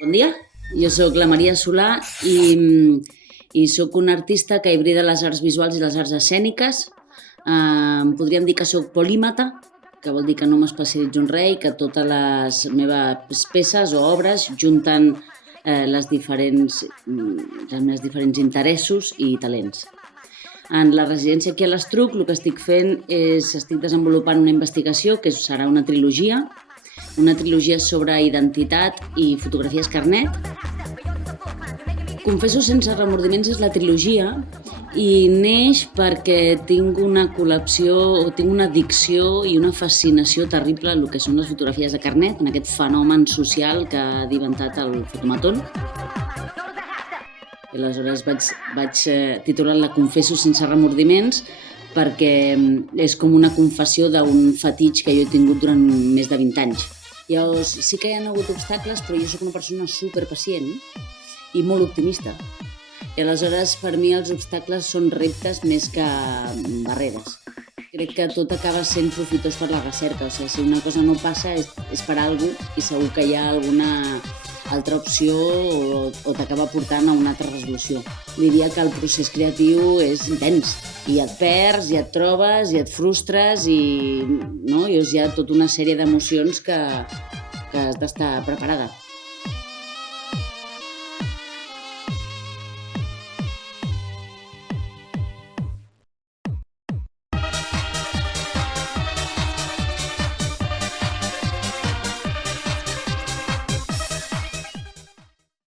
Bon dia, jo sóc la Maria Solà i sóc una artista que hibrida les arts visuals i les arts escèniques. Podríem dir que sóc polímata, que vol dir que no m'especialitzo en res i que totes les meves peces o obres junten els meus diferents interessos i talents. En la residència aquí a l'Estruc el que estic fent és estic desenvolupant una investigació que serà una trilogia sobre identitat i fotografies carnet. Confesso sense remordiments és la trilogia i neix perquè tinc una col·lecció o tinc una addicció i una fascinació terrible en el que són les fotografies de carnet, en aquest fenomen social que ha diventat el fotomatón. I aleshores vaig titular-la Confesso sense remordiments perquè és com una confessió d'un fetitx que jo he tingut durant més de 20 anys. Llavors, sí que hi ha hagut obstacles, però jo soc una persona superpacient i molt optimista. I aleshores, per mi, els obstacles són reptes més que barreres. Crec que tot acaba sent profitós per la recerca. O sigui, si una cosa no passa és per alguna cosa i segur que hi ha alguna altra opció o t'acaba portant a una altra resolució. Diria que el procés creatiu és intens i et perds, i et trobes, i et frustres i hi ha tota una sèrie d'emocions que has d'estar preparada.